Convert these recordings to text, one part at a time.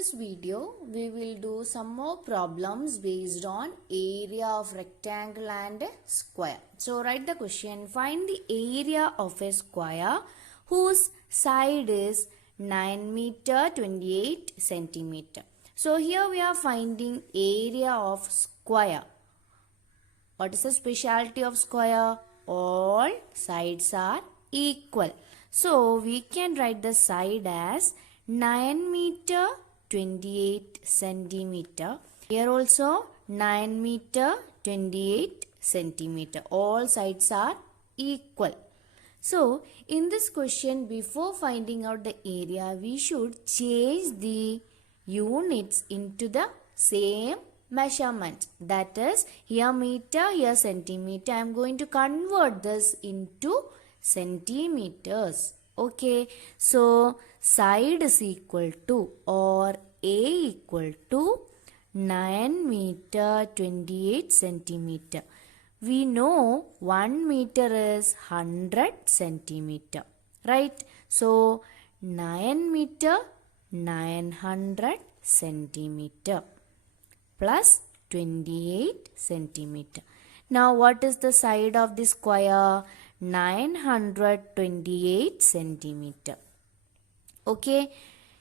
this video, we will do some more problems based on area of rectangle and square. So write the question. Find the area of a square whose side is 9 meter 28 centimeter. So here we are finding area of square. What is the specialty of square? All sides are equal. So we can write the side as 9 meter 28 centimeter. Here also 9 meter 28 centimeter. All sides are equal. So in this question, before finding out the area, we should change the units into the same measurement. That is, here meter, here centimeter. I am going to convert this into centimeters. Okay, so side is equal to or A equal to 9 meter 28 centimeter. We know 1 meter is 100 centimeter, right? So 9 meter 900 centimeter plus 28 centimeter. Now what is the side of the square? 928 centimeter. Okay,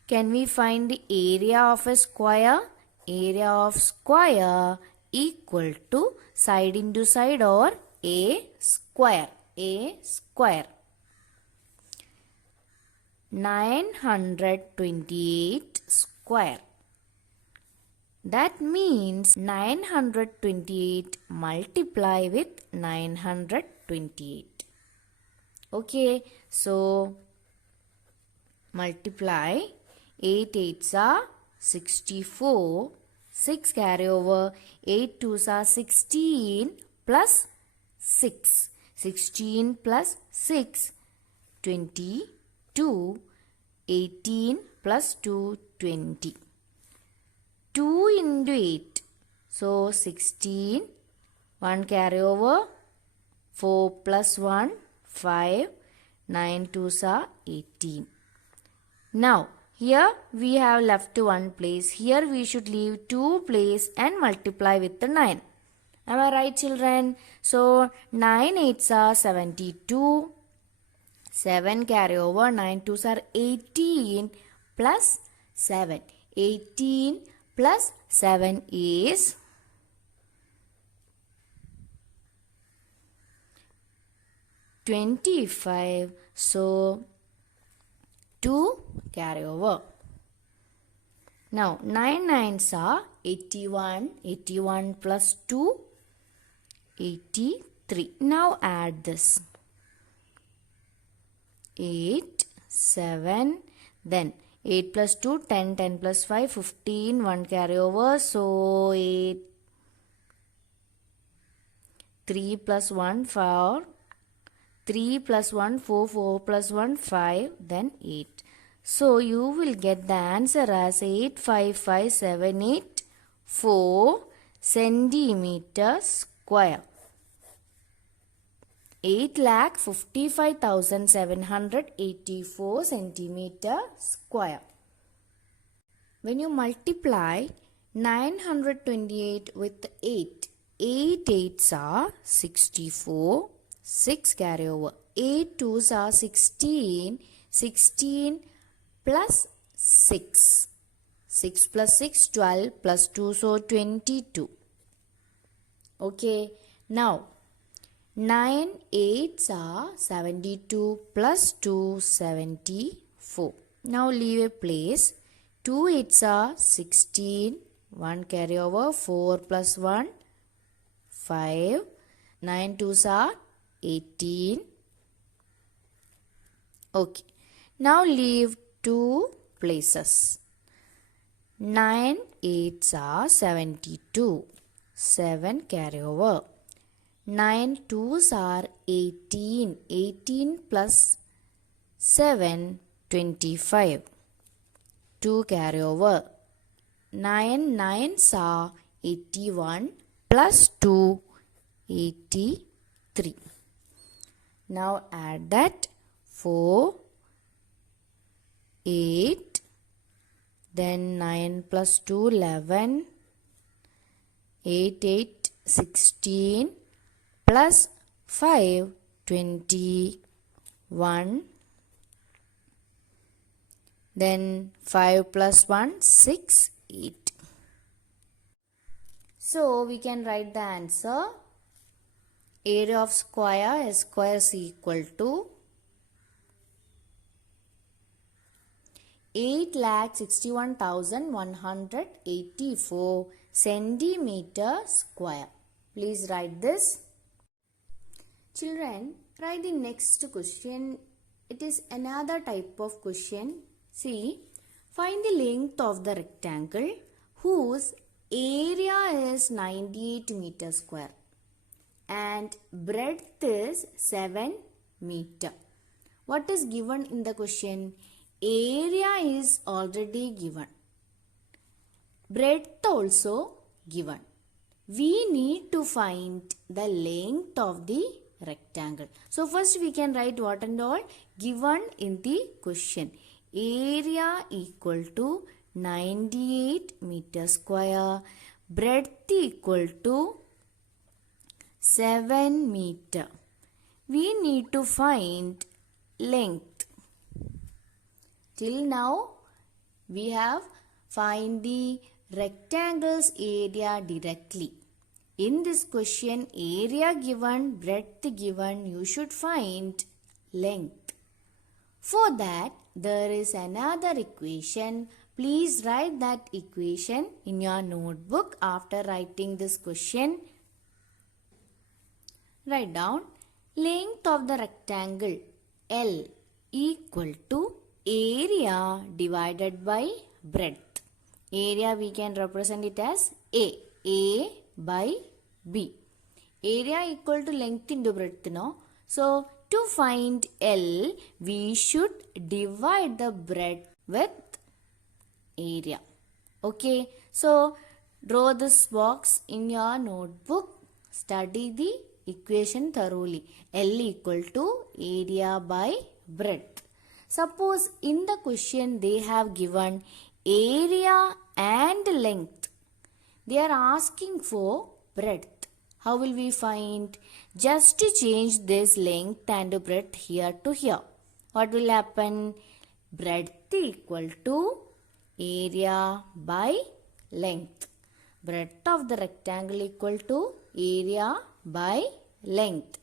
can we find the area of a square? Area of square equal to side into side or A square. A square. 928 square. That means 928 multiply with 928. Okay, so multiply 8 8s are 64, 6 carry over, 8 2s are 16 plus 6, 16 plus 6, 22, 18 plus 2, 20. 2 into 8, so 16, 1 carry over, 4 plus 1, 5, 9 2s are 18. Now, here we have left one place. Here we should leave 2 place and multiply with the 9. Am I right, children? So, 9 8s are 72. 7 carry over. 9 2s are 18 plus 7. 18 plus 7 is 25. So 2 carry over. Now 9 9s are 81. 81 plus 2, 83. Now add this. 8, 7, then 8 plus 2, 10, 10 plus 5, 15, 1 carry over. So 8, 3 plus 1, 4, 3 plus 1, 4, 4 plus 1, 5, then 8. So you will get the answer as 85578 centimeter square. 8,55,784 centimeter square. When you multiply 928 with 8, 8 8s are 64. 6 carry over. 8 2s are 16. 16 plus 6. 6 plus 6, 12 plus 2, so 22. Okay. Now, 9 8s are 72 plus 2, 74. Now leave a place. 2 8s are 16. 1 carry over. 4 plus 1, 5. 9 2s are 18. Okay. Now leave 2 places. 9 8s are 72. 7 carry over. 9 2s are 18. 18 plus 7, 25. 2 carry over. 9 9s are 81 plus 2, 83. Now add that 4, 8, then 9 plus 2 11, 8 8 16 plus 5 21, then 5 plus 1 6 8. So we can write the answer. Area of square is equal to 8,61,184 centimeter square. Please write this. Children, write the next question. It is another type of question. See, find the length of the rectangle whose area is 98 meter square and breadth is 7 meter. What is given in the question? Area is already given. Breadth also given. We need to find the length of the rectangle. So first we can write what and all given in the question. Area equal to 98 meter square. Breadth equal to 7 meter. We need to find length. Till now we have find the rectangle's area directly. In this question, area given, breadth given, you should find length. For that, there is another equation. Please write that equation in your notebook after writing this question. Write down length of the rectangle L equal to area divided by breadth. Area we can represent it as A by B. Area equal to length into breadth, no? So, to find L, we should divide the breadth with area. Okay, so draw this box in your notebook. Study the equation thoroughly. L equal to area by breadth. Suppose in the question they have given area and length. They are asking for breadth. How will we find? Just to change this length and breadth here to here. What will happen? Breadth equal to area by length. Breadth of the rectangle equal to area by length.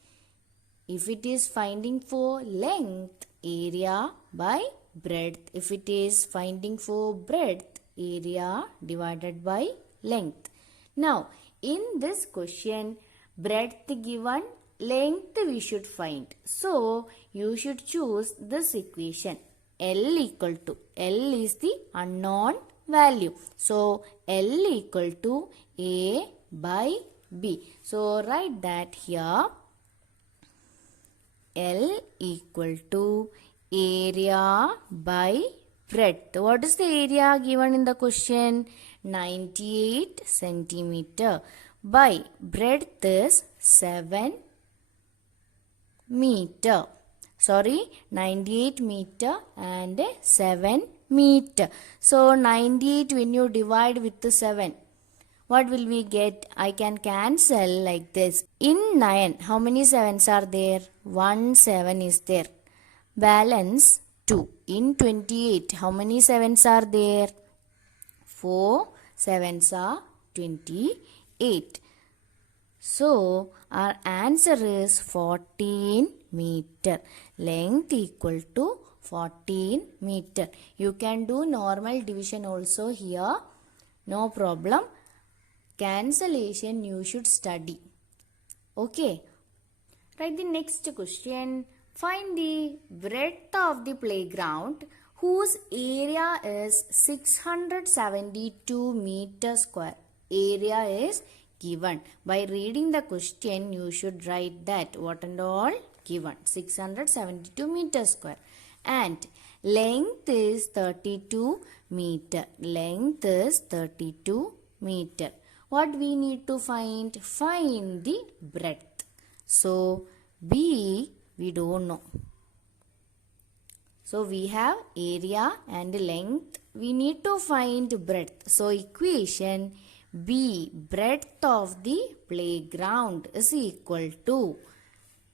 If it is finding for length, area by breadth. If it is finding for breadth, area divided by length. Now, in this question, breadth given, length we should find. So, you should choose this equation. L equal to, L is the unknown value. So, L equal to A by B. So, write that here. L equal to area by breadth. What is the area given in the question? 98 centimeter by breadth is 7 meter. Sorry, 98 meter and 7 meter. So 98 when you divide with the 7, what will we get? I can cancel like this. In 9, how many 7s are there? 1 7 is there. Balance 2. In 28, how many 7s are there? 4 7s are 28. So, our answer is 14 meter. Length equal to 14 meter. You can do normal division also here. No problem. Cancellation you should study. Okay. Write the next question. Find the breadth of the playground whose area is 672 meter square. Area is given. By reading the question, you should write that what and all given. 672 meter square. And length is 32 meter. Length is 32 meter. What we need to find? Find the breadth. So, B we don't know. So we have area and length. We need to find breadth. So equation B, breadth of the playground is equal to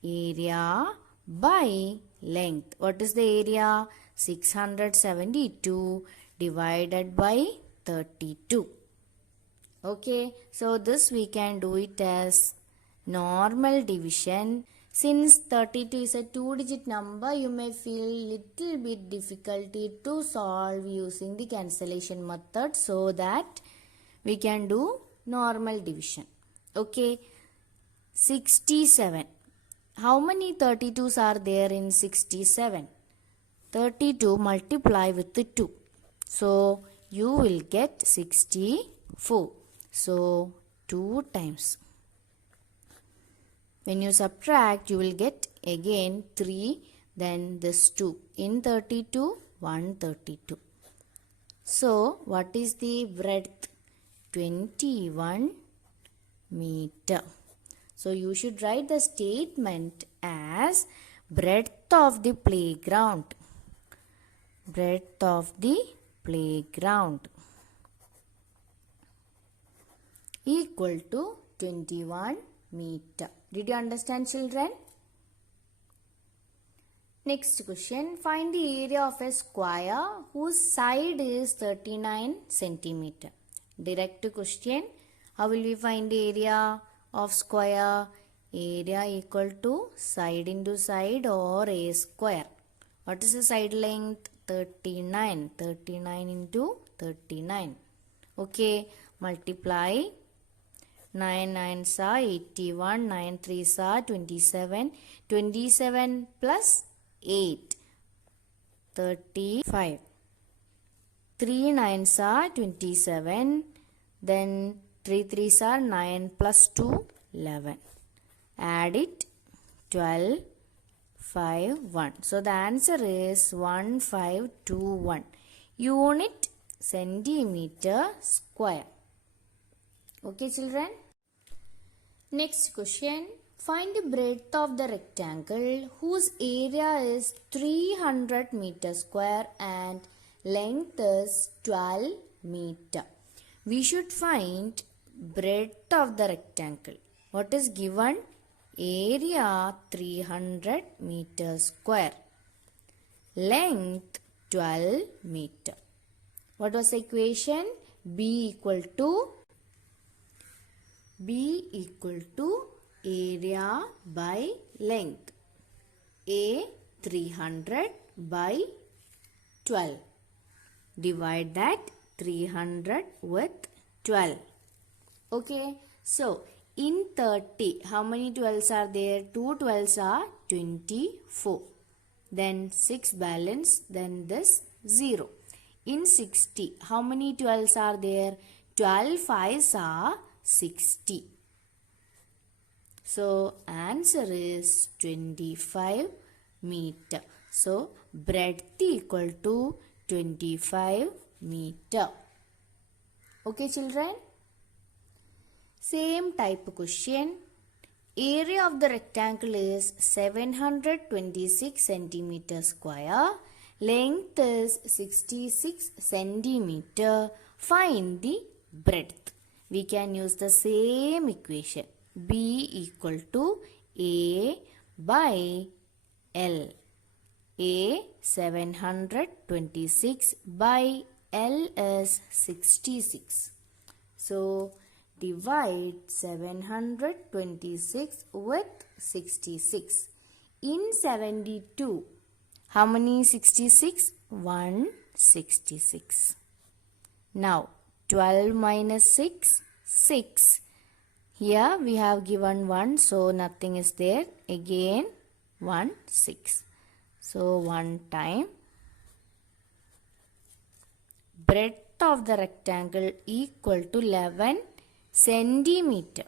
area by length. What is the area? 672 divided by 32. Okay, so this we can do it as normal division. Since 32 is a two-digit number, you may feel little bit difficulty to solve using the cancellation method, so that we can do normal division. Okay, 67. How many 32s are there in 67? 32 multiply with 2. So you will get 64. So 2 times. When you subtract, you will get again 3, then this 2. In 32, 132. So what is the breadth? 21 meter. So you should write the statement as breadth of the playground. Breadth of the playground equal to 21 meter. Did you understand, children? Next question. Find the area of a square whose side is 39 centimeter. Direct question. How will we find the area of square? Area equal to side into side or a square. What is the side length? 39. 39 into 39. Okay. Multiply. 9 9s are 81. 9 3s are 27. 27 plus 8. 35. 3 9s are 27. Then 3 3s are 9 plus 2, 11. Add it, 12, 5, 1. So the answer is 1521. Unit centimeter square. Okay, children. Next question. Find the breadth of the rectangle whose area is 300 meter square and length is 12 meter. We should find breadth of the rectangle. What is given? Area 300 meter square. Length 12 meter. What was the equation? B equal to area by length. A 300 by 12. Divide that 300 with 12. Okay. So, in 30, how many 12s are there? 2 12s are 24. Then 6 balance, then this 0. In 60, how many 12s are there? 12 5s are 60. So, answer is 25 meter. So, breadth equal to 25 meter. Okay, children? Same type of question. Area of the rectangle is 726 centimeter square. Length is 66 centimeter. Find the breadth. We can use the same equation. B equal to A by L. A 726 by L is 66. So, divide 726 with 66. In 72, how many 66? 166. Now, 12 minus 6, 6. Here we have given 1, so nothing is there. Again, 1, 6. So, 1 time. Breadth of the rectangle equal to 11 centimeter.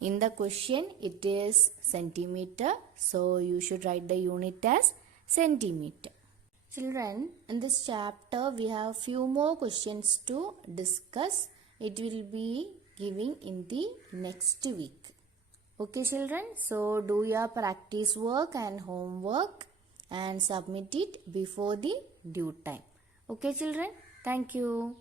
In the question, it is centimeter. So, you should write the unit as centimeter. Children, in this chapter, we have few more questions to discuss. It will be giving in the next week. Okay, children. So, do your practice work and homework. and submit it before the due time. Okay children, thank you.